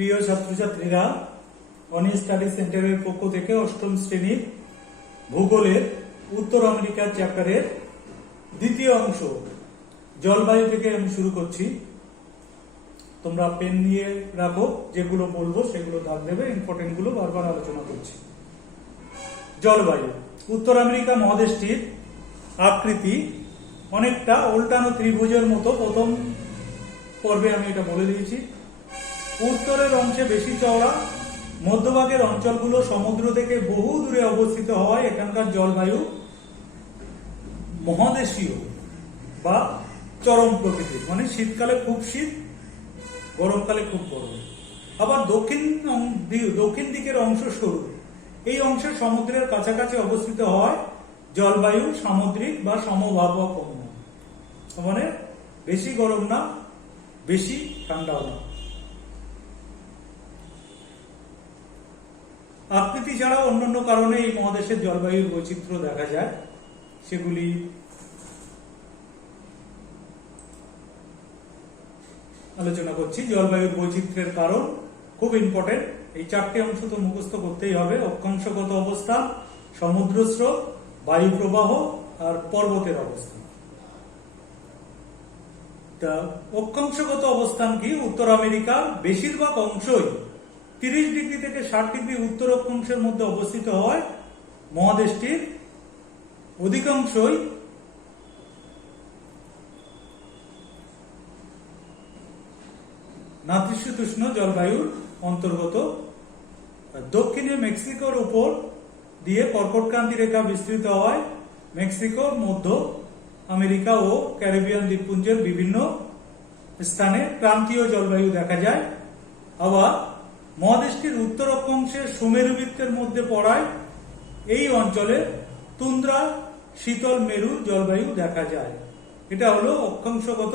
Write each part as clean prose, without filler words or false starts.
প্রিয় ছাত্রছাত্রীরা, অনি স্টাডি সেন্টারের পক্ষ থেকে অষ্টম শ্রেণীর ভূগোলের উত্তর আমেরিকার চ্যাপ্টারের দ্বিতীয় অংশ জলবায়ু থেকে আমি শুরু করছি। তোমরা পেন নিয়ে রাখো, যেগুলো বলবো সেগুলো দাগ দেবে, ইম্পর্টেন্ট গুলো বারবার আলোচনা করছি। জলবায়ু উত্তর আমেরিকা মহাদেশটির আকৃতি অনেকটা উল্টানো ত্রিভুজের মতো। প্রথম পর্বে আমি এটা বলে দিয়েছি। উত্তরের অংশে বেশি চওড়া, মধ্যভাগের অঞ্চলগুলো সমুদ্র থেকে বহু দূরে অবস্থিত হওয়ায় এখানকার জলবায়ু মহাদেশীয় বা চরম প্রকৃতির, মানে শীতকালে খুব শীত, গরমকালে খুব গরম। আবার দক্ষিণ দিকের অংশ সরু, এই অংশে সমুদ্রের কাছাকাছি অবস্থিত হওয়ায় জলবায়ু সামুদ্রিক বা সমভাবাপন্ন, মানে বেশি গরম না, বেশি ঠান্ডাও না। আকৃতি ছাড়াও অন্যান্য কারণে এই মহাদেশের জলবায়ুর বৈচিত্র্য দেখা যায়, সেগুলি আলোচনা করছি। জলবায়ুর বৈচিত্র্যের কারণ খুব ইম্পর্টেন্ট, এই চারটি অংশ তো মুখস্থ করতেই হবে। অক্ষাংশগত অবস্থান, সমুদ্র স্রোত, বায়ু প্রবাহ আর পর্বতের অবস্থান। তা অক্ষাংশগত অবস্থান কি? উত্তর আমেরিকার বেশিরভাগ অংশই 30 ডিগ্রি থেকে 60 ডিগ্রি উত্তর অক্ষাংশের মধ্যে অবস্থিত হয়। মহাদেশটির অধিকাংশই নাতিশীতোষ্ণ জলবায়ুর অন্তর্গত। দক্ষিণে মেক্সিকোর উপর দিয়ে কর্কটক্রান্তি রেখা বিস্তৃত হওয়ায় মেক্সিকোর মধ্য আমেরিকা ও ক্যারিবিয়ান দ্বীপপুঞ্জের বিভিন্ন স্থানে ক্রান্তীয় জলবায়ু দেখা যায়। আবার মহাদেশটির উত্তর অক্ষাংশের সুমেরু বৃত্তের মধ্যে পড়ায় এই অঞ্চলে তুন্দ্রা শীতল মেরু জলবায়ু দেখা যায়। এটা হলো অক্ষাংশগত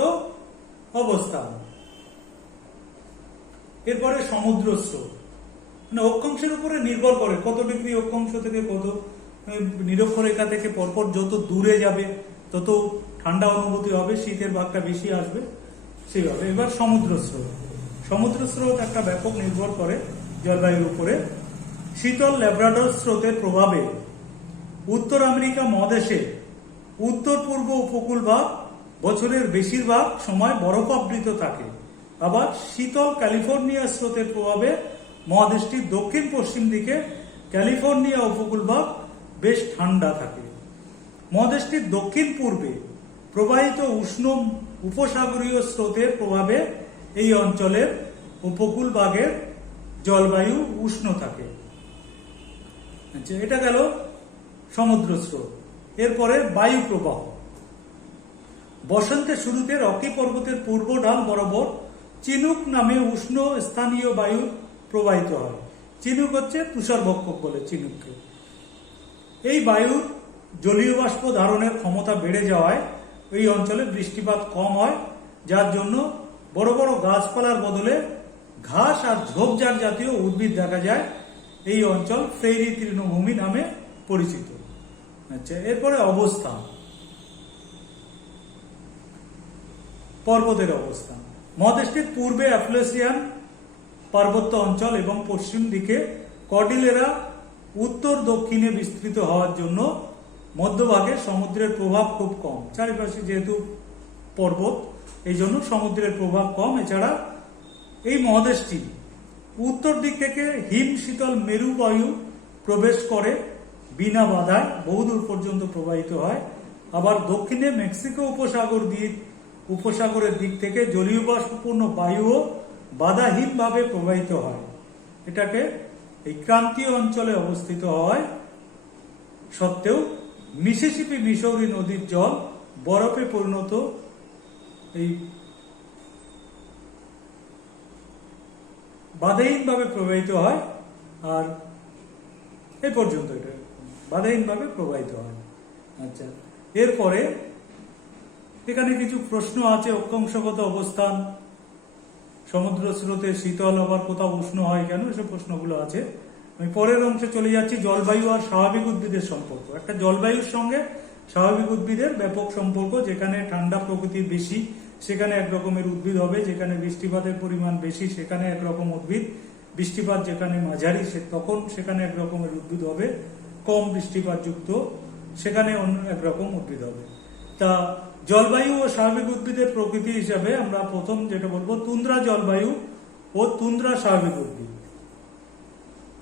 অবস্থান। এরপরে সমুদ্র স্রোত, মানে অক্ষাংশের উপরে নির্ভর করে কত ডিগ্রি অক্ষাংশ থেকে কত নিরক্ষরেখা থেকে পরপর যত দূরে যাবে তত ঠান্ডা অনুভূতি হবে, শীতের ভাগটা বেশি আসবে সেইভাবে। এবার সমুদ্র স্রোত, সমুদ্র স্রোত একটা ব্যাপক নির্ভর করে জলবায়ুর উপরে। শীতল ল্যাব্রাডর স্রোতের প্রভাবে উত্তর আমেরিকা মহাদেশে উত্তর পূর্ব উপকূল ভাগ বছরের বেশিরভাগ সময় বরফাবৃত থাকে। আবার শীতল ক্যালিফোর্নিয়া স্রোতের প্রভাবে মহাদেশটির দক্ষিণ পশ্চিম দিকে ক্যালিফোর্নিয়া উপকূল ভাগ বেশ ঠান্ডা থাকে। মহাদেশটির দক্ষিণ পূর্বে প্রবাহিত উষ্ণ উপসাগরীয় স্রোতের প্রভাবে এই অঞ্চলের উপকূল ভাগের জলবায়ু উষ্ণ থাকে। আচ্ছা, এটা গেল সমুদ্র স্রোত। এরপরে বায়ু প্রবাহ। বসন্তের শুরুতে রকি পর্বতের পূর্ব ঢাল বরাবর চিনুক নামে উষ্ণ স্থানীয় বায়ু প্রবাহিত হয়। চিনুক হচ্ছে তুষারভক্ষক বলে চিনুককে। এই বায়ুর জলীয় বাষ্প ধারণের ক্ষমতা বেড়ে যাওয়ায় এই অঞ্চলে বৃষ্টিপাত কম হয়, যার জন্য বড় বড় গাছপালার বদলে ঘাস আর ঝোপঝাড় জাতীয় উদ্ভিদ দেখা যায়। এই অঞ্চল ফেরি তৃণভূমি নামে পরিচিত। আচ্ছা, এরপরে অবস্থান, পর্বতের অবস্থান। মহাদেশটির পূর্বে অ্যাপ্লেসিয়ান পার্বত্য অঞ্চল এবং পশ্চিম দিকে কর্ডিলেরা উত্তর দক্ষিণে বিস্তৃত হওয়ার জন্য মধ্যভাগে সমুদ্রের প্রভাব খুব কম। চারিপাশে যেহেতু পর্বত, এই জন্য সমুদ্রের প্রভাব কম। এছাড়া এই মহাদেশটি উত্তর দিক থেকে হিম শীতল মেরু বায়ু প্রবেশ করে বিনা বাধায় বহুদূর পর্যন্ত প্রবাহিত হয়। আবার দক্ষিণে মেক্সিকো উপসাগরের দিক থেকে জলীয় বাষ্পপূর্ণ বায়ুও বাধাহীনভাবে প্রবাহিত হয়। এটাকে এই ক্রান্তীয় অঞ্চলে অবস্থিত হয় সত্ত্বেও মিসিসিপি মিসৌরি নদীর জল বরফে পরিণত এই বাধাহীনভাবে প্রবাহিত হয়। আর এই পর্যন্ত এটা বাধাহীনভাবে প্রবাহিত হয়। আচ্ছা, এরপরে এখানে কিছু প্রশ্ন আছে। অক্ষাংশগত অবস্থান, সমুদ্র স্রোতে শীতল, আবার কোথাও উষ্ণ হয় কেন, এসব প্রশ্নগুলো আছে। আমি পরের অংশে চলে যাচ্ছি। জলবায়ু আর স্বাভাবিক উদ্ভিদের সম্পর্ক। একটা জলবায়ুর সঙ্গে স্বাভাবিক উদ্ভিদের ব্যাপক সম্পর্ক, যেখানে ঠান্ডা প্রকৃতির বেশি সেখানে এক রকমের উদ্ভিদ হবে, যেখানে বৃষ্টিপাতের পরিমাণ বেশি সেখানে একরকম উদ্ভিদ, বৃষ্টিপাত যেখানে মাঝারি তখন সেখানে এক রকমের উদ্ভিদ হবে, কম বৃষ্টিপাতযুক্ত সেখানে অন্য একরকম উদ্ভিদ হবে। তা জলবায়ু ও স্বাভাবিক উদ্ভিদের প্রকৃতি হিসাবে আমরা প্রথম যেটা বলবো তুন্দ্রা জলবায়ু ও তুন্দ্রা স্বাভাবিক উদ্ভিদ।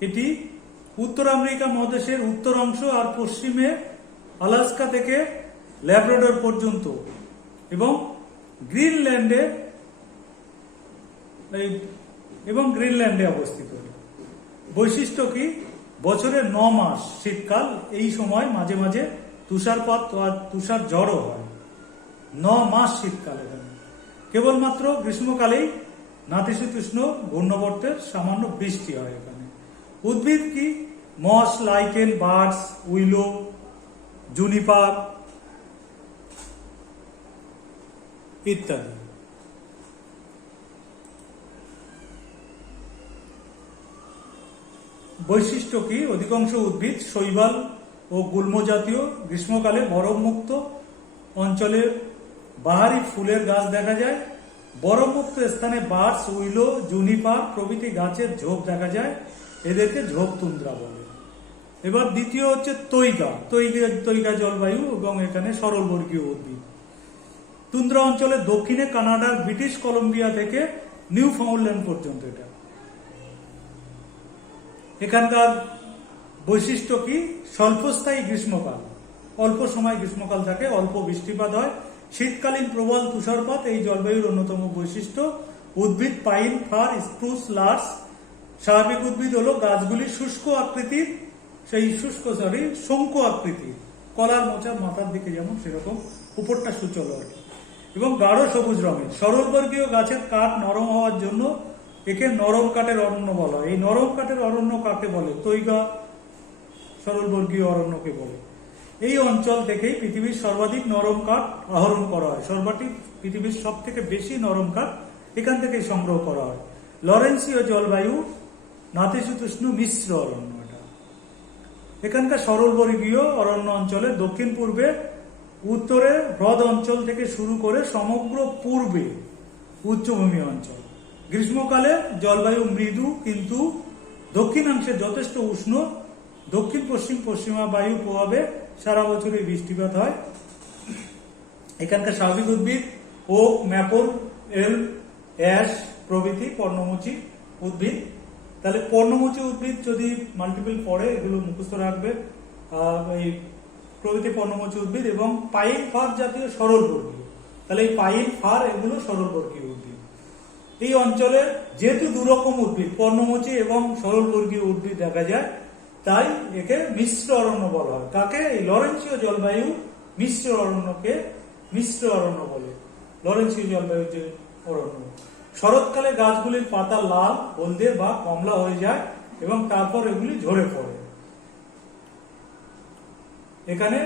এটি উত্তর আমেরিকা মহাদেশের উত্তর অংশ আর পশ্চিমে আলাস্কা থেকে ল্যাব্রাডর পর্যন্ত এবং গ্রিনল্যান্ডে অবস্থিত। বৈশিষ্ট্য কি? বছরে 9 মাস শীতকাল, এই সময় মাঝে মাঝে তুষারপাত আর তুষার ঝড়ও হয়। 9 মাস শীতকাল এখানে। কেবলমাত্র গ্রীষ্মকালেই নাতিশীতোষ্ণ ঘূর্ণবর্তের সামান্য বৃষ্টি হয় এখানে। উদ্ভিদ কি? মস, লাইকেন, বার্ডস, উইলো, জুনিপার ইত্যাদি। বৈশিষ্ট্য কি? অধিকাংশ উদ্ভিদ শৈবাল ও গুল্ম জাতীয়। গ্রীষ্মকালে বরফমুক্ত অঞ্চলে বাহারি ফুলের গাছ দেখা যায়। বরফমুক্ত স্থানে বার্ডস, উইলো, জুনিপার প্রভৃতি গাছের ঝোপ দেখা যায়, এদেরকে ঝোপ তুন্দ্রা বলে। এবার দ্বিতীয় হচ্ছে তৈগা জলবায়ু এবং এখানে সরলবর্গীয় উদ্ভিদ। তুন্দ্রা অঞ্চলে দক্ষিণে কানাডার ব্রিটিশ কলম্বিয়া থেকে নিউ ফাউন্ডল্যান্ড পর্যন্ত। এখানকার বৈশিষ্ট্য কি? স্বল্পস্থায়ী গ্রীষ্মকাল, অল্প সময় গ্রীষ্মকাল থাকে, অল্প বৃষ্টিপাত হয়, শীতকালীন প্রবল তুষারপাত এই জলবায়ুর অন্যতম বৈশিষ্ট্য। উদ্ভিদ পাইন, ফার, স্প্রুস, লার্চ। স্বাভাবিক উদ্ভিদ হলো গাছগুলি শঙ্কু আকৃতির, কলার মোচার মাথার দিকে যেমন সেরকম, উপরটা সুচল হয় এবং গাঢ় সবুজ রঙের। সরলবর্গীয় গাছের কাঠ নরম হওয়ার জন্য একে নরম কাঠের অরণ্য বলা হয়। এই নরম কাঠের অরণ্য কাকে বলে? তৈগা সরলবর্গীয় অরণ্যকে বলে। এই অঞ্চল থেকেই পৃথিবীর সর্বাধিক নরম কাঠ আহরণ করা হয়। পৃথিবীর সব থেকে বেশি নরম কাঠ এখান থেকেই সংগ্রহ করা হয়। লরেন্সীয় জলবায়ু নাতিশীতোষ্ণ মিশ্র অরণ্য। এখানকার সরলবর্গীয় অরণ্য অঞ্চলে দক্ষিণ পূর্বে উত্তরে হ্রদ অঞ্চল থেকে শুরু করে সমগ্র পূর্বে উচ্চভূমি অঞ্চল। গ্রীষ্মকালে জলবায়ু মৃদু, কিন্তু দক্ষিণাংশে যথেষ্ট উষ্ণ। দক্ষিণ পশ্চিমা বায়ু প্রভাবে সারা বছরই বৃষ্টিপাত হয়। এখানকার স্বাভাবিক উদ্ভিদ ওক, ম্যাপল, এলম, অ্যাশ প্রভৃতি পর্ণমোচী উদ্ভিদ। তাহলে পর্ণমোচী উদ্ভিদ যদি মাল্টিপল পড়ে এগুলো মুখস্থ রাখবে। এই প্রভৃতি পর্ণমোচী উদ্ভিদ এবং পাইন, ফার জাতীয় সরলবর্গীয়। তাহলে এই পাইন, ফার এগুলো সরলবর্গীয় উদ্ভিদ। এই অঞ্চলে যেহেতু দুরকম উদ্ভিদ, পর্ণমোচী এবং সরলবর্গীয় উদ্ভিদ দেখা যায়, তাই একে মিশ্র অরণ্য বলা হয়। কাকে? এই লরেন্সীয় জলবায়ু মিশ্র অরণ্যকে মিশ্র অরণ্য বলে। লরেন্সীয় জলবায়ুর যে অরণ্য। শরৎকালে গাছগুলির পাতা লাল, হলদে বা কমলা হয়ে যায় এবং তারপর এগুলি ঝরে পড়ে। এখানে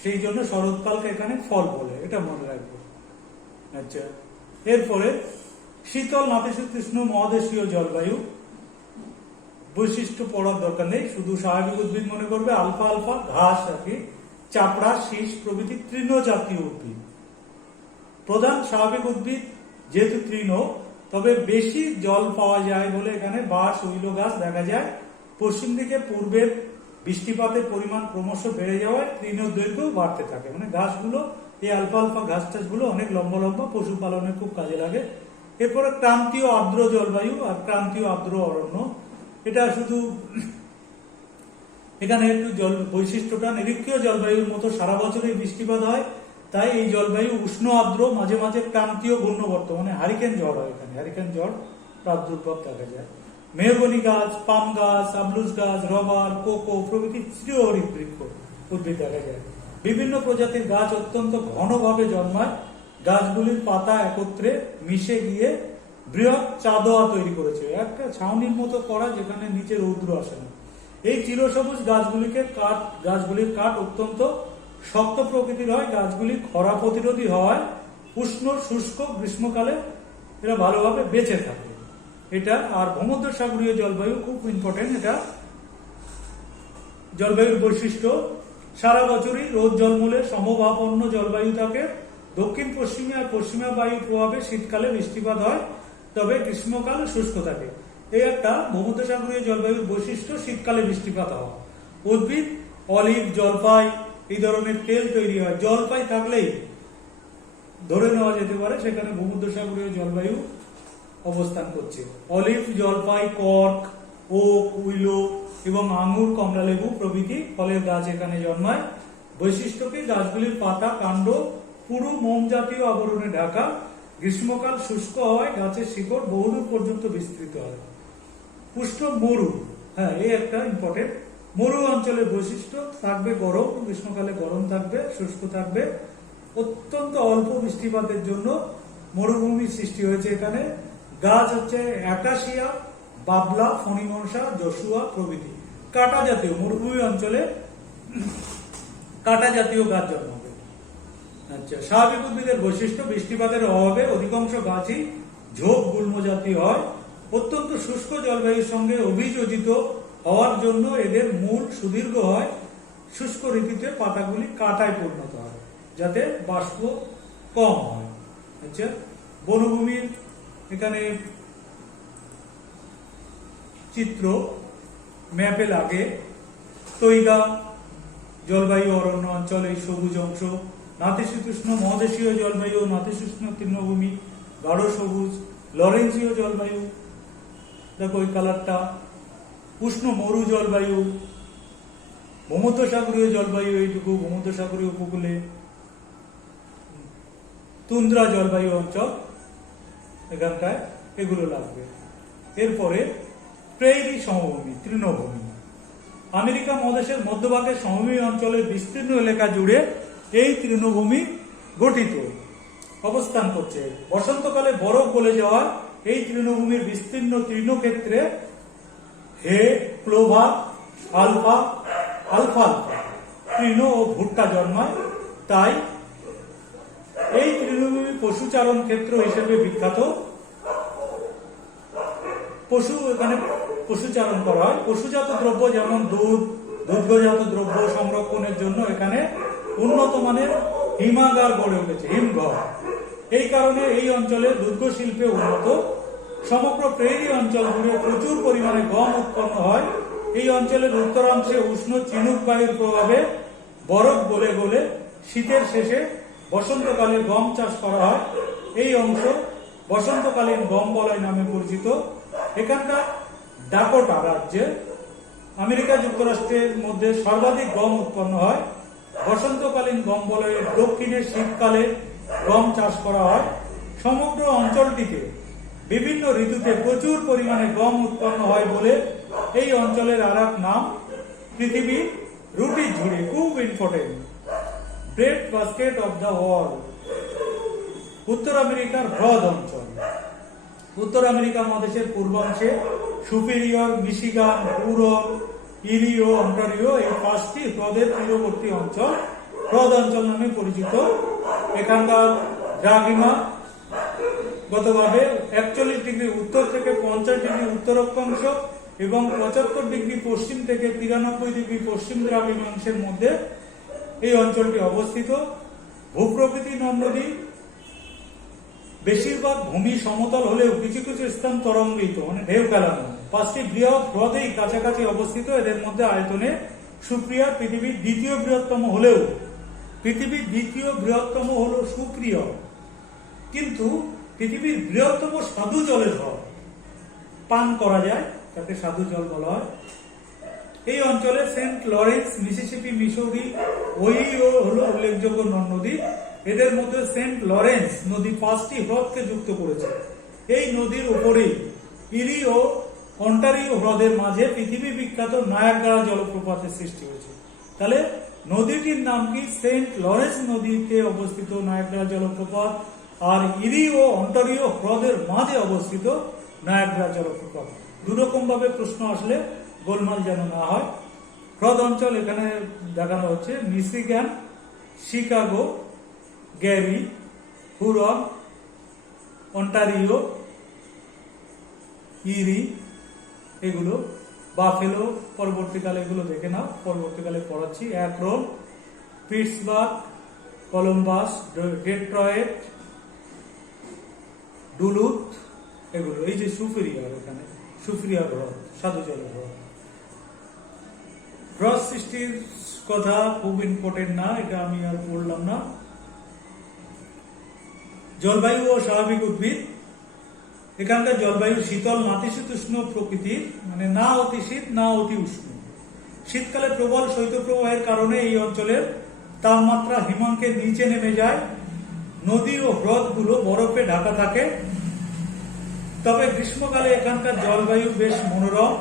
সেই জন্য শরৎকালকে এখানে ফল বলে, এটা মনে রাখবে। আচ্ছা, এরপরে শীতল নাতিশীতোষ্ণ মহাদেশীয় জলবায়ু। বৈশিষ্ট্য পড়ার দরকার নেই, শুধু স্বাভাবিক উদ্ভিদ মনে করবে। আলফা ঘাস রাখি, চাপড়া, শীষ প্রভৃতি তৃণজাতীয় উদ্ভিদ। প্রধান স্বাভাবিক উদ্ভিদ যেহেতু তৃণ, তবে বেশি জল পাওয়া যায় বলে এখানে বাঁশ, উইলো গাছ দেখা যায়। পশ্চিম দিকে পূর্বের বৃষ্টিপাতের পরিমাণ ক্রমশ বেড়ে যাওয়ায় তৃণের দৈর্ঘ্য বাড়তে থাকে। মানে গাছগুলো, এই আলফা ঘাস টাছগুলো অনেক লম্বা লম্বা, পশুপালনে খুব কাজে লাগে। এরপরে ক্রান্তীয় আর্দ্র জলবায়ু আর ক্রান্তীয় আর্দ্র অরণ্য। এটা শুধু এখানে একটু বৈশিষ্ট্যটা নিরক্ষীয় জলবায়ুর মতো সারা বছরই বৃষ্টিপাত হয়, তাই এই জলবায়ু উষ্ণ আর্দ্র, মাঝে মাঝে ক্রান্তীয় ঘূর্ণবর্ত মানে হারিকেন ঝড় হয়। এখানে হারিকেন ঝড় প্রাদুর্ভাব দেখা যায়। মেহগনি গাছ, পাম গাছ, আবলুস গাছ, রবার, কোকো প্রভৃতি চিরহরিৎ বৃক্ষ উদ্ভিদ দেখা যায়। বিভিন্ন প্রজাতির গাছ অত্যন্ত ঘনভাবে জন্মায়। গাছগুলির পাতা একত্রে মিশে গিয়ে বৃহৎ চাঁদোয়া তৈরি করেছে, একটা ছাউনির মতো করা, যেখানে নিচে রৌদ্র আসে না। এই চিরসবুজ গাছগুলির কাঠ অত্যন্ত শক্ত প্রকৃতির হয়। গাছগুলি খরা প্রতিরোধী হওয়ায় উষ্ণ শুষ্ক গ্রীষ্মকালে এরা ভালোভাবে বেঁচে থাকে। এটা আর ভূমধ্যসাগরীয় জলবায়ু খুব ইম্পর্টেন্ট। এটা জলবায়ুর বৈশিষ্ট্য, সারা বছরই রোদ জলমূলে সমভাবাপন্ন জলবায়ু থাকে। দক্ষিণ পশ্চিমী আর পশ্চিমা বায়ু প্রভাবে শীতকালে বৃষ্টিপাত হয়, তবে গ্রীষ্মকাল শুষ্ক থাকে। এই একটা ভূমধ্যসাগরীয় জলবায়ুর বৈশিষ্ট্য, শীতকালে বৃষ্টিপাত হওয়া। উদ্ভিদ অলিভ, জলপাই এই ধরনের তেল তৈরি হয়। জলপাই থাকলেই ধরে নেওয়া যেতে পারে সেখানে ভূমধ্যসাগরীয় জলবায়ু অবস্থান করছে। অলিভ, জলপাই, কর্ক, ওক, উইলো এবং আঙুর, কমলালেবু প্রভৃতি ফলের গাছ এখানে জন্মায়। বৈশিষ্ট্যকে গাছগুলির পাতা, কাণ্ড পুরু মোম জাতীয় আবরণে ঢাকা। গ্রীষ্মকাল শুষ্ক হওয়ায় গাছের শিকড় বহুদূর পর্যন্ত বিস্তৃত হয়। উষ্ণ মরু, হ্যাঁ এই একটা ইম্পর্টেন্ট। মরু অঞ্চলের বৈশিষ্ট্য থাকবে গরম, গ্রীষ্মকালে গরম থাকবে, শুষ্ক থাকবে। অত্যন্ত অল্প বৃষ্টিপাতের জন্য মরুভূমির সৃষ্টি হয়েছে এখানে। গাছ হচ্ছে অ্যাকাশিয়া, বাবলা, ফণিমনসা, জসুয়া প্রভৃতি। কাঁটা জাতীয়, মরুভূমি অঞ্চলে কাঁটা জাতীয় গাছ জন্মাবে। আচ্ছা, স্বাভাবিক উদ্ভিদের বৈশিষ্ট্য, বৃষ্টিপাতের অভাবে অধিকাংশ গাছই ঝোপ গুল্ম জাতীয় হয়। অত্যন্ত শুষ্ক জলবায়ুর সঙ্গে অভিযোজিত হওয়ার জন্য এদের মূল সুদীর্ঘ হয়। শুষ্ক ঋতুতে পাতাগুলি কাঁটায় পরিণত হয় যাতে বাষ্প কম হয়। আচ্ছা, বনভূমির এখানে চিত্র ম্যাপে লাগে। তৈগা জলবায়ু অরণ্য অঞ্চল, এই সবুজ অংশ। নাতিশীতোষ্ণ মহাদেশীয় জলবায়ু, নাতিশীতোষ্ণ তৃণভূমি, গাঢ় সবুজ। লরেন্সীয় জলবায়ু, দেখো ওই কালারটা। উষ্ণ মরু জলবায়ু। ভূমধ্যসাগরীয় জলবায়ু এইটুকু, ভূমধ্যসাগরীয় উপকূলে। তুন্দ্রা জলবায়ু অঞ্চল এখানটায়, এগুলো লাগবে। এরপরে প্রেইরি সমভূমি, তৃণভূমি। আমেরিকা মহাদেশের মধ্যভাগের সমভূমি অঞ্চলের বিস্তীর্ণ এলাকা জুড়ে এই তৃণভূমি গঠিত অবস্থান করছে। বসন্তকালে বরফ গলে যাওয়া এই তৃণভূমির বিস্তীর্ণ তৃণক্ষেত্রে হে, ক্লোভা, আলফা আলফা তৃণ ও ভুট্টা জন্মায়। তাই এই তৃণভূমি পশুচারণ ক্ষেত্র হিসেবে বিখ্যাত। এখানে পশুচারণ করা হয়। পশুজাত দ্রব্য যেমন দুধ, দুগ্ধজাত দ্রব্য সংরক্ষণের জন্য এখানে উন্নত মানের হিমাগার গড়ে উঠেছে, হিমঘর। এই কারণে এই অঞ্চলে দুগ্ধ শিল্পে উন্নত। সমগ্র প্রেইরি অঞ্চল জুড়ে প্রচুর পরিমাণে গম উৎপন্ন হয়। এই অঞ্চলের উত্তরাংশে উষ্ণ চিনুক বায়ুর প্রভাবে বরফ গলে গলে শীতের শেষে বসন্তকালে গম চাষ করা হয়। এই অংশ বসন্তকালীন গম বলয় নামে পরিচিত। এখানকার ডাকোটা রাজ্যে আমেরিকা যুক্তরাষ্ট্রের মধ্যে সর্বাধিক গম উৎপন্ন হয়। বসন্তকালীন গম বলয়ের দক্ষিণে শীতকালে গম চাষ করা হয়। সমগ্র অঞ্চলটিতে বিভিন্ন ঋতুতে প্রচুর পরিমাণে গম উৎপন্ন হয় বলে এই অঞ্চলের আর এক নাম পৃথিবীর রুটির ঝুড়ি, খুব important, bread basket of the world. উত্তর আমেরিকার হ্রদ অঞ্চল। উত্তর আমেরিকা মহাদেশের পূর্বাংশে সুপিরিয়র, মিশিগান, হুরন, ইরি ও অন্টারিও এই 5টি হ্রদের তীরবর্তী অঞ্চল হ্রদ অঞ্চল নামে পরিচিত। এখানকার দ্রাঘিমা গতভাবে 41 ডিগ্রি উত্তর থেকে 50 ডিগ্রি উত্তর অক্ষাংশ এবং 75 ডিগ্রি পশ্চিম থেকে 93 ডিগ্রি পশ্চিম দ্রাঘিমাংশের মধ্যে এই অঞ্চলটি অবস্থিত। ভূপ্রকৃতি নদ-নদী বেশিরভাগ ভূমি সমতল হলেও কিছু কিছু স্থান তরঙ্গিত, মানে ঢেউ খেলানো। 5টি বৃহৎ হ্রদেই কাছাকাছি অবস্থিত। এদের মধ্যে আয়তনে সুপ্রিয়া পৃথিবীর দ্বিতীয় বৃহত্তম হলেও হলো সুপ্রিয়া, কিন্তু পৃথিবীর বৃহত্তম স্বাদু জলের হ্রদ, পান করা যায় তাকে স্বাদু জল বলা হয়। এই অঞ্চলে Saint Lawrence, Mississippi, Missouri, Ohio হলো উল্লেখযোগ্য নদ-নদী। এদের মধ্যে সেন্ট লরেন্স নদী 5টি হ্রদকে যুক্ত করেছে। এই নদীর উপরেই ইরি ও অন্টারিও হ্রদের মাঝে পৃথিবী বিখ্যাত নায়াগ্রা জলপ্রপাতের সৃষ্টি হয়েছে। তাহলে নদীটির নাম কি? সেন্ট লরেন্স নদীতে অবস্থিত নায়াগ্রা জলপ্রপাত, আর ইরি ও অন্টারিও হ্রদের মাঝে অবস্থিত নায়াগ্রা জলপ্রপাত। দুরকম ভাবে প্রশ্ন আসলে গোলমাল যেন না হয়। হ্রদ অঞ্চল এখানে দেখানো হচ্ছে Michigan, Chicago, Gary, Huron, Ontario, Erie, এগুলো বাফেলো। পরবর্তীকালে এগুলো দেখে নাও, পরবর্তীকালে পড়াচ্ছি। Akron, Pittsburgh, Columbus, Detroit, Duluth, এগুলো। এই যে সুপিরিয়র, এখানে সুপিরিয়র হ্রদ, সাধু জলের হ্রদ। হ্রদ সৃষ্টির কথা খুব ইম্পর্টেন্ট না, এটা আমি আর বললাম না। জলবায়ু ও স্বাভাবিক উদ্ভিদ। এখানকার জলবায়ু শীতল নাতিশীতোষ্ণ প্রকৃতির, মানে না অতি শীত না অতি উষ্ণ। শীতকালে প্রবল শৈত্যপ্রবাহের কারণে এই অঞ্চলের তাপমাত্রা হিমাঙ্কের নিচে নেমে যায়, নদী ও হ্রদগুলো বরফে ঢাকা থাকে। তবে গ্রীষ্মকালে এখানকার জলবায়ু বেশ মনোরম,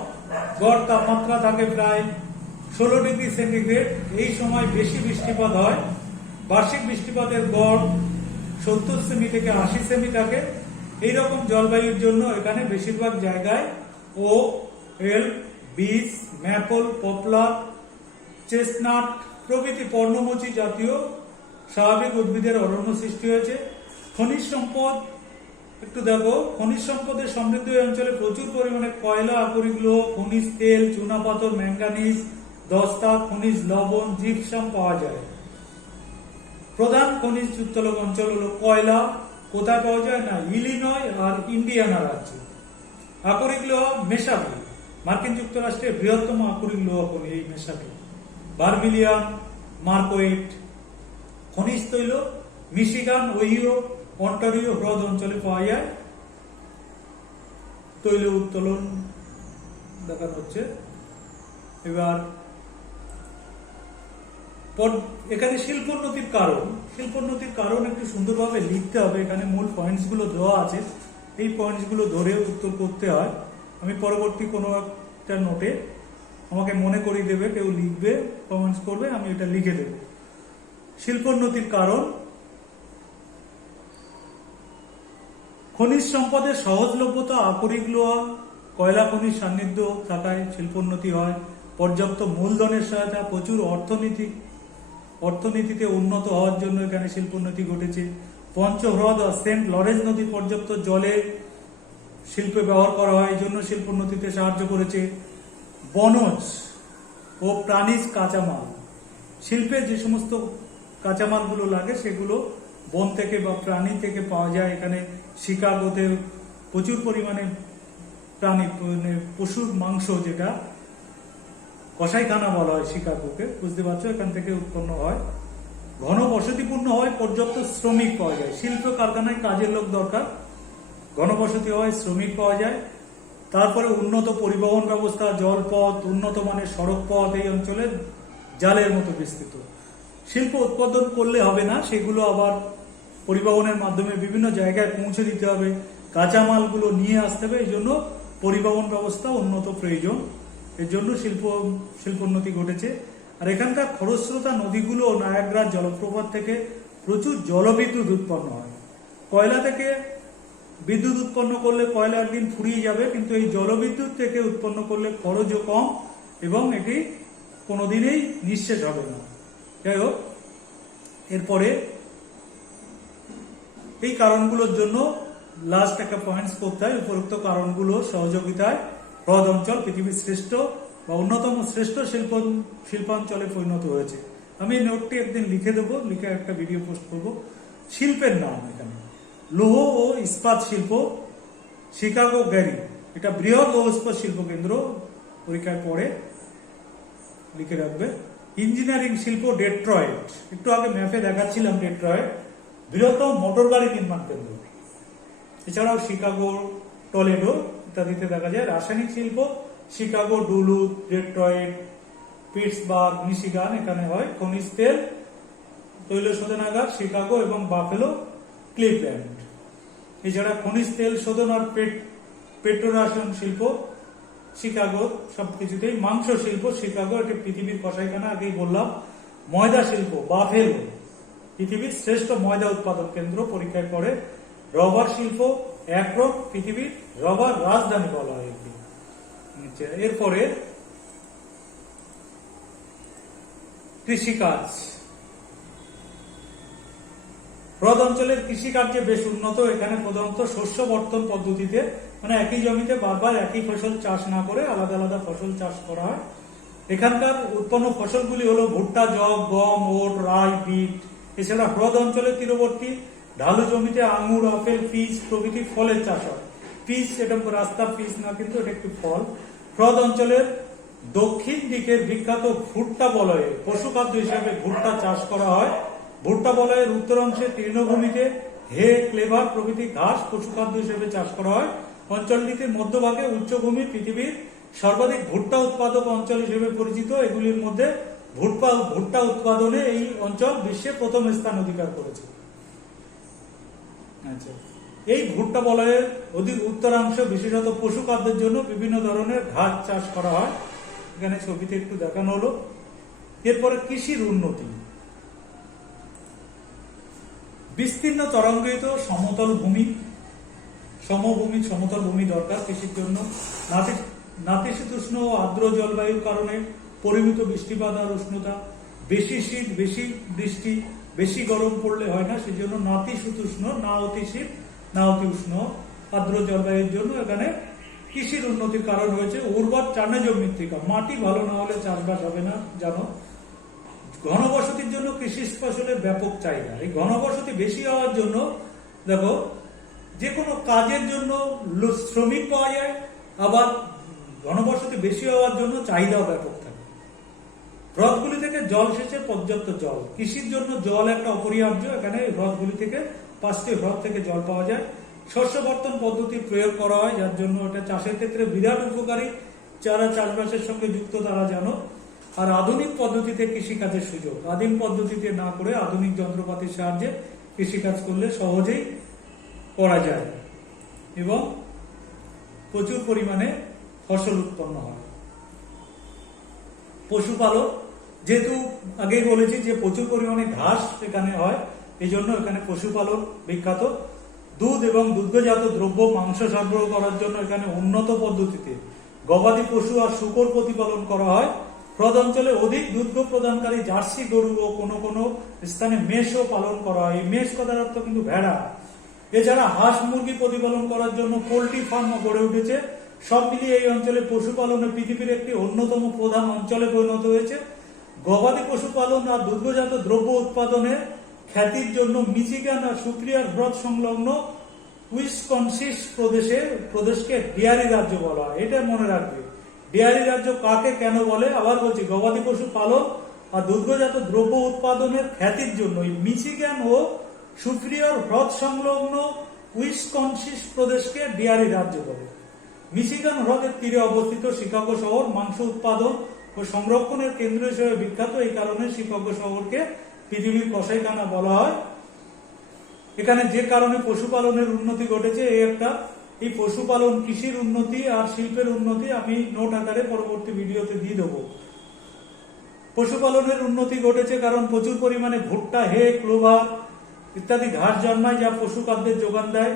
গড় তাপমাত্রা থাকে প্রায় 16 ডিগ্রি সেন্টিগ্রেড। এই সময় বেশি বৃষ্টিপাত হয়, বার্ষিক বৃষ্টিপাতের গড় 70 সেমি থেকে 80 সেমি থাকে। এইরকম জলবায়ুর জন্য এখানে বেশিরভাগ জায়গায় oak, elm, beech, maple, poplar, chestnut প্রভৃতি পর্ণমোচী জাতীয় স্বাভাবিক উদ্ভিদের অরণ্য সৃষ্টি হয়েছে। খনিজ সম্পদ একটু দেখো, খনিজ সম্পদের সমৃদ্ধ এই অঞ্চলে প্রচুর পরিমাণে কয়লা, আকরিক লৌহ, খনিজ তেল, চুনাপাথর, ম্যাঙ্গানিজ, দস্তা, খনিজ লবণ, জিপসাম পাওয়া যায়। প্রধান খনিজ উত্তোলক অঞ্চল হলো কয়লা। কোথায় পাওয়া যায় না, ইলিনয় আর ইন্ডিয়ানা রাজ্যে। আকরিক লৌহ মেসাবি, মার্কিন যুক্তরাষ্ট্রের বৃহত্তম আকরিক লৌহ খনি এই মেসাবি। বার্মিলিয়াম, মার্কোয়েট। খনিজ তৈল মিশিগান, ওহিও, অন্টারিও হ্রদ অঞ্চলে পাওয়া যায়। তৈল উত্তোলন দেখানো হচ্ছে। এবার এখানে শিল্পোন্নতির কারণ একটু সুন্দরভাবে লিখতে হবে। এখানে মূল পয়েন্টস গুলো দেওয়া আছে, এই পয়েন্টস গুলো ধরে উত্তর করতে হয়। আমি পরবর্তী কোনো একটা নোটে আমাকে মনে করিয়ে দেবে, কেউ লিখবে, কমেন্টস করবে, আমি এটা লিখে দেব। শিল্পোন্নতির কারণ: খনিজ সম্পদের সহজলভ্যতা, আকরিক লৌহ, কয়লা খনিজ সান্নিধ্য থাকায় শিল্পোন্নতি হয়। পর্যাপ্ত মূলধনের সহায়তা, প্রচুর অর্থনীতিতে উন্নত হওয়ার জন্য এখানে শিল্পোন্নতি ঘটেছে। পঞ্চহ্রদ আর সেন্ট লরেন্স নদী পর্যাপ্ত জলে শিল্পে ব্যবহার করা হয়, এই জন্য শিল্পোন্নতিতে সাহায্য করেছে। বনজ ও প্রাণীজ কাঁচামাল, শিল্পে যে সমস্ত কাঁচামালগুলো লাগে সেগুলো বন থেকে বা প্রাণী থেকে পাওয়া যায়। এখানে শিকাগোতে প্রচুর পরিমাণে প্রাণী, পশুর মাংস, যেটা কসাইখানা বলা হয় শিকাগোকে, বুঝতে পারছো, এখান থেকে উৎপন্ন হয়। ঘন বসতিপূর্ণ হয়, পর্যাপ্ত শ্রমিক পাওয়া যায়। শিল্প কারখানায় কাজের লোক দরকার, ঘনবসতি হয়, শ্রমিক পাওয়া যায়। তারপরে উন্নত পরিবহন ব্যবস্থা, জলপথ, উন্নত মানের সড়ক পথ এই অঞ্চলে জালের মতো বিস্তৃত। শিল্প উৎপাদন করলে হবে না, সেগুলো আবার পরিবহনের মাধ্যমে বিভিন্ন জায়গায় পৌঁছে দিতে হবে, কাঁচামালগুলো নিয়ে আসতে হবে। এই জন্য পরিবহন ব্যবস্থা উন্নত প্রয়োজন, এর জন্য শিল্পোন্নতি ঘটেছে। আর এখানকার খরস্রোতা নদীগুলো, নায়াগ্রা জলপ্রপাত থেকে প্রচুর জলবিদ্যুৎ উৎপন্ন হয়। কয়লা থেকে বিদ্যুৎ উৎপন্ন করলে কয়লা একদিন ফুরিয়ে যাবে, কিন্তু এই জলবিদ্যুৎ থেকে উৎপন্ন করলে খরচও কম এবং এটি কোনোদিনই নিঃশেষ হবে না। যাই হোক, এরপরে এই কারণগুলোর জন্য লাস্ট একটা পয়েন্টস করতে হয়। উপরোক্ত কারণগুলো সহযোগিতায় হ্রদ অঞ্চল পৃথিবীর শ্রেষ্ঠ বা অন্যতম শ্রেষ্ঠ শিল্পাঞ্চলে পরিণত হয়েছে। আমি এই নোটটি একদিন লিখে দেবো, লিখে একটা ভিডিও পোস্ট করব। শিল্পের নাম এখানে লৌহ ও ইস্পাত শিল্প, শিকাগো গ্যারি, এটা বৃহৎ লৌহ ইস্পাত শিল্প কেন্দ্র, পরীক্ষায় পড়ে লিখে রাখবে। ইঞ্জিনিয়ারিং শিল্প ডেট্রয়েট, একটু আগে ম্যাপে দেখাচ্ছিলাম, ডেট্রয়েট বৃহত্তম মোটর গাড়ি নির্মাণ কেন্দ্র। এছাড়াও শিকাগো, টলেডো ইত্যাদিতে দেখা যায়। রাসায়নিক শিল্প Chicago, Duluth, Detroit, Pittsburgh, Michigan, এখানে হয়। খনিজ তেল, তৈল শোধনাগার শিকাগো এবং বাফেলো, ক্লিভল্যান্ড। এছাড়া খনিজ তেল শোধন আর পেট্রোরাসায়ন শিল্প শিকাগো, সবকিছুতেই। মাংস শিল্প শিকাগো, এটি পৃথিবীর কসাইখানা, আগেই বললাম। ময়দা শিল্প বাফেলো, পৃথিবীর শ্রেষ্ঠ ময়দা উৎপাদন কেন্দ্র, পরীক্ষায় পড়ে। রবার শিল্প অ্যাক্রন, পৃথিবীর রবার রাজধানী বলা হয়। এরপরে কৃষিকাজ। হ্রদ অঞ্চলের কৃষিকার্যে বেশ উন্নত। এখানে প্রধানত শস্য বর্তন পদ্ধতিতে, মানে একই জমিতে বারবার একই ফসল চাষ না করে আলাদা আলাদা ফসল চাষ করা হয়। এখানকার উৎপন্ন ফসলগুলি হলো ভুট্টা, যব, গম, ওট, রাই, বিট এছাড়া হ্রদ অঞ্চলের তীরবর্তী ঢালু জমিতে আঙুর, আপেল, পিচ প্রভৃতি ফলের চাষ হয়। পিচ এটা রাস্তার পিচ না, কিন্তু এটা একটি ফল। হ্রদ অঞ্চলের দক্ষিণ দিকের বিখ্যাত ভুট্টা বলয়ে পশুখাদ্য হিসেবে ভুট্টা চাষ করা হয়। ভুট্টা বলয়ের উত্তর অংশে তৃণভূমিতে হে, ক্লেভার প্রভৃতি ঘাস পশুখাদ্য হিসেবে চাষ করা হয়। অঞ্চলটিতে মধ্যভাগে উচ্চভূমি পৃথিবীর সর্বাধিক ভুট্টা উৎপাদক অঞ্চল হিসেবে পরিচিত। এগুলির মধ্যে ভুট্টা উৎপাদনে এই অঞ্চল বিশ্বে প্রথম স্থান অধিকার করেছে। আচ্ছা, এই ভুট্টা বলয়ের অধিক উত্তরাংশ বিশেষত পশু খাদ্যের জন্য বিভিন্ন ধরনের ঘাস চাষ করা হয়। এখানে ছবিতে একটু দেখানো হলো। এরপরে কৃষির উন্নতি। বিস্তীর্ণ তরঙ্গায়িত সমতল ভূমি দরকার কৃষির জন্য। নাতিশীতোষ্ণ ও আর্দ্র জলবায়ুর কারণে পরিমিত বৃষ্টিপাত আর উষ্ণতা, বেশি শীত, বেশি বৃষ্টি, বেশি গরম পড়লে হয় না, সেজন্য নাতিশীতোষ্ণ, না অতি শীত না অতি উষ্ণ আর্দ্র জলবায়ুর জন্য এখানে কৃষির উন্নতির কারণ হয়েছে উর্বর চার্নেজ মৃত্তিকা। মাটি ভালো না হলে চাষবাস হবে না, জানো। ঘনবসতির জন্য কৃষি ফসলের ব্যাপক চাহিদা। এই ঘনবসতি বেশি হওয়ার জন্য দেখো যে কোনো কাজের জন্য শ্রমিক পাওয়া যায়, আবার ঘনবসতি বেশি হওয়ার জন্য চাহিদাও ব্যাপক থাকে। হ্রদগুলি থেকে জল সেচের পর্যাপ্ত জল। কৃষির জন্য জল একটা অপরিহার্য। এখানে হ্রদগুলি থেকে 5টি হ্রদ থেকে জল পাওয়া যায়। শস্য বর্তন পদ্ধতি প্রয়োগ করা হয়, যার জন্য এটা চাষের ক্ষেত্রে বিরাট উপকারী। যারা চাষবাসের সঙ্গে যুক্ত তারা জানো। আর আধুনিক পদ্ধতিতে কৃষিকাজের সুযোগ। আদিম পদ্ধতিতে না করে আধুনিক যন্ত্রপাতির সাহায্যে কৃষিকাজ করলে সহজেই করা যায় এবং প্রচুর পরিমাণে ফসল উৎপন্ন হয়। পশুপালন, যেহেতু আগেই বলেছি যে প্রচুর পরিমাণে ঘাস এখানে হয়, এই জন্য এখানে পশুপালন বিখ্যাত। দুধ এবং দুগ্ধজাত দ্রব্য, মাংস সরবরাহ করার জন্য এখানে উন্নত পদ্ধতিতে গবাদি পশু আর শূকর প্রতিপালন করা হয়। হ্রদ অঞ্চলে অধিক দুগ্ধ প্রদানকারী জার্সি গরু ও কোনো কোনো স্থানে মেষও পালন করা হয়। এই মেষ কথার অর্থ কিন্তু ভেড়া। এছাড়া হাঁস মুরগি প্রতিপালন করার জন্য পোল্ট্রি ফার্ম গড়ে উঠেছে। সব মিলিয়ে এই অঞ্চলে পশুপালনে পৃথিবীর একটি অন্যতম প্রধান অঞ্চলে পরিণত হয়েছে। গবাদি পশুপালন আর দুগ্ধজাত দ্রব্য উৎপাদনের খ্যাতির জন্য মিচিগান আর সুপ্রিয়ার হ্রদ সংলগ্ন উইসকনসিন প্রদেশকে ডেয়ারি রাজ্য বলা হয়। এটা মনে রাখবে, ডেয়ারি রাজ্য কাকে কেন বলে। আবার বলছি, গবাদি পশু পালন আর দুগ্ধজাত দ্রব্য উৎপাদনের খ্যাতির জন্য মিচিগান ও সুপ্রিয়র হ্রদ সংলগ্ন উইসকনসিন প্রদেশকে ডেয়ারি রাজ্য বলে। মিচিগান হ্রদের তীরে অবস্থিত শিকাগো শহর মাংস উৎপাদন ও সংরক্ষণের কেন্দ্র হিসেবে বিখ্যাত। এই কারণে শিকাগো শহরকে পৃথিবীর কসাইখানা বলা হয়। এখানে যে কারণে পশুপালনের উন্নতি ঘটেছে এই পশুপালন, কৃষির উন্নতি আর শিল্পের উন্নতি আমি নোট আকারে পরবর্তী ভিডিওতে দিয়ে দেবো। পশুপালনের উন্নতি ঘটেছে কারণ প্রচুর পরিমাণে ভুট্টা, হে, ক্লোভার ইত্যাদি ঘাস জন্মায়, যা পশু খাদ্যের যোগান দেয়।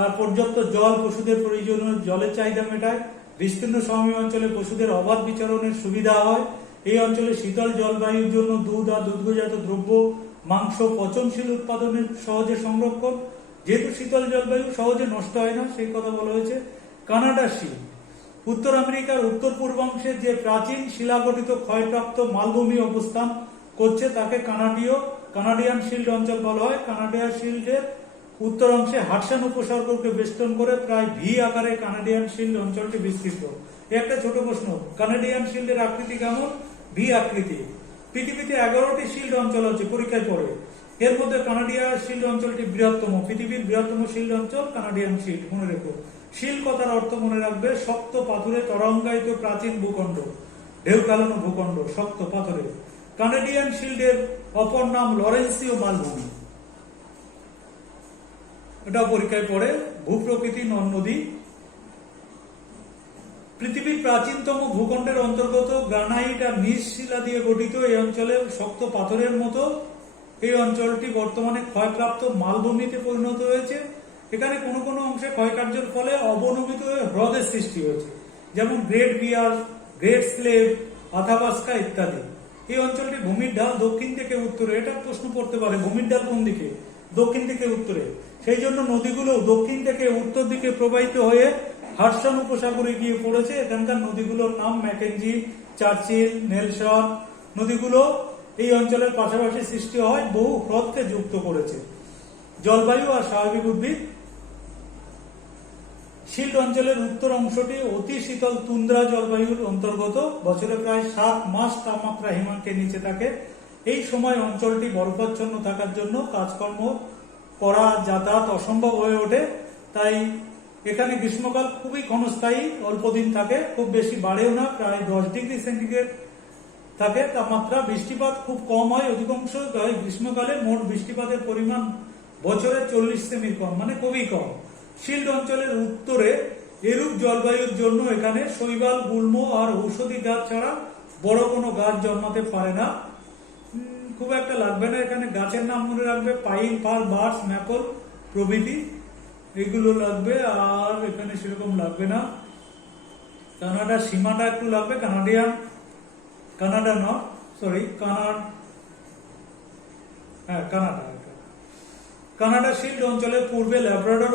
আর পর্যাপ্ত জল পশুদের প্রয়োজনীয় জলের চাহিদা মেটায়। বিস্তীর্ণ সমভূমি অঞ্চলে পশুদের অবাধ বিচরণের সুবিধা হয়। এই অঞ্চলে শীতল জলবায়ুর জন্য দুধ আর দুগ্ধজাত দ্রব্য, মাংস পচনশীল উৎপাদনের সহজে সংরক্ষণ। যেহেতু শীতল জলবায়ু সহজে নষ্ট হয় না, সেই কথা বলা হয়েছে। কানাডা শিল। উত্তর আমেরিকার উত্তর পূর্বাংশে যে প্রাচীন শিলাগঠিত ক্ষয়প্রাপ্ত মালভূমি অবস্থান করছে তাকে কানাডিয়ান শিল্ড অঞ্চল বলা হয়। কানাডিয়ান শিল্ডের উত্তর অংশে হাডসন উপসাগরকে বেষ্টন করে প্রায় ভি আকারে কানাডিয়ান শিল্ড অঞ্চলটি বিস্তৃত। একটা ছোট প্রশ্ন, কানাডিয়ান শিল্ডের আকৃতি কেমন? ভি আকৃতি। পৃথিবীতে 11টি শিল্ড অঞ্চল আছে, পরীক্ষায় পড়ে। এর মধ্যে কানাডিয়ান শিল্ড অঞ্চলটি বৃহত্তম। পৃথিবীর বৃহত্তম শিল্ড অঞ্চল কানাডিয়ান শিল্ড, মনে রেখো। শিল কথার অর্থ মনে রাখবে শক্ত পাথরে তরঙ্গায়িত প্রাচীন ভূখণ্ড, ঢেউ খেলানো ভূখণ্ড, শক্ত পাথরে। কানাডিয়ান শিল্ডের অপর নাম লরেন্সীয় মালভূমি, এটা পরীক্ষায় পড়ে। ভূপ্রকৃতি, নদ-নদী। পৃথিবীর প্রাচীনতম ভূখণ্ডের অন্তর্গত গ্রানাইট আর নিজ শিলা দিয়ে গঠিত এই অঞ্চলে শক্ত পাথরের মতো এই অঞ্চলটি বর্তমানে ক্ষয়প্রাপ্ত মালভূমিতে পরিণত হয়েছে। এখানে কোনো কোনো অংশে ক্ষয়কার্যের ফলে অবনমিত হয়ে হ্রদের সৃষ্টি হয়েছে, যেমন গ্রেট বিয়ার, গ্রেট স্লেভ, আথাবাস্কা ইত্যাদি। এই অঞ্চলটি ভূমির ঢাল দক্ষিণ থেকে উত্তরে। এটা প্রশ্ন পড়তে পারে, ভূমির ঢাল কোন দিকে? দক্ষিণ থেকে উত্তরে। সেই জন্য নদীগুলো দক্ষিণ থেকে উত্তর দিকে প্রবাহিত হয়ে হাডসন উপসাগরে গিয়ে পড়েছে। এখানকার নদীগুলোর নাম ম্যাকেঞ্জি, চার্চিল, নেলসন। নদীগুলো এই অঞ্চলের পাশাপাশি সৃষ্টি হয় বহু হ্রদকে যুক্ত করেছে। জলবায়ু আর স্বাভাবিক উদ্ভিদ। শিল্ড অঞ্চলের উত্তর অংশটি অতি শীতল তুন্দ্রা জলবায়ুর অন্তর্গত। বছরে প্রায় 7 মাস তাপমাত্রা হিমাঙ্কের নিচে থাকে। এই সময় অঞ্চলটি বরফাচ্ছন্ন থাকার জন্য কাজকর্ম করা, যাতায়াত অসম্ভব হয়ে ওঠে। তাই এখানে গ্রীষ্মকাল খুবই ক্ষণস্থায়ী, অল্প দিন থাকে, খুব বেশি বাড়েও না, প্রায় 10 ডিগ্রি সেন্টিগ্রেড থাকে তাপমাত্রা। বৃষ্টিপাত খুব কম হয়, অধিকাংশ গ্রীষ্মকালে মোট বৃষ্টিপাতের পরিমাণ বছরে 40 সেমির কম, মানে খুবই কম। শিল্ড অঞ্চলের উত্তরে এরূপ জলবায়ুর জন্য এখানে শৈবাল, গুল্ম আর ঔষধি গাছ ছাড়া বড় কোনো গাছ জন্মাতে পারে না। খুব একটা লাগবে না, এখানে গাছের নাম মনে রাখবে, পাইন, ফার, বার্স, ম্যাপল প্রভৃতি এগুলো লাগবে। আর এখানে সেরকম লাগবে না। কানাডার সীমাটা একটু লাগবে, কানাডা নয়, সরি, কানাডা শিল্ড অঞ্চলের পূর্বে ল্যাব্রাডর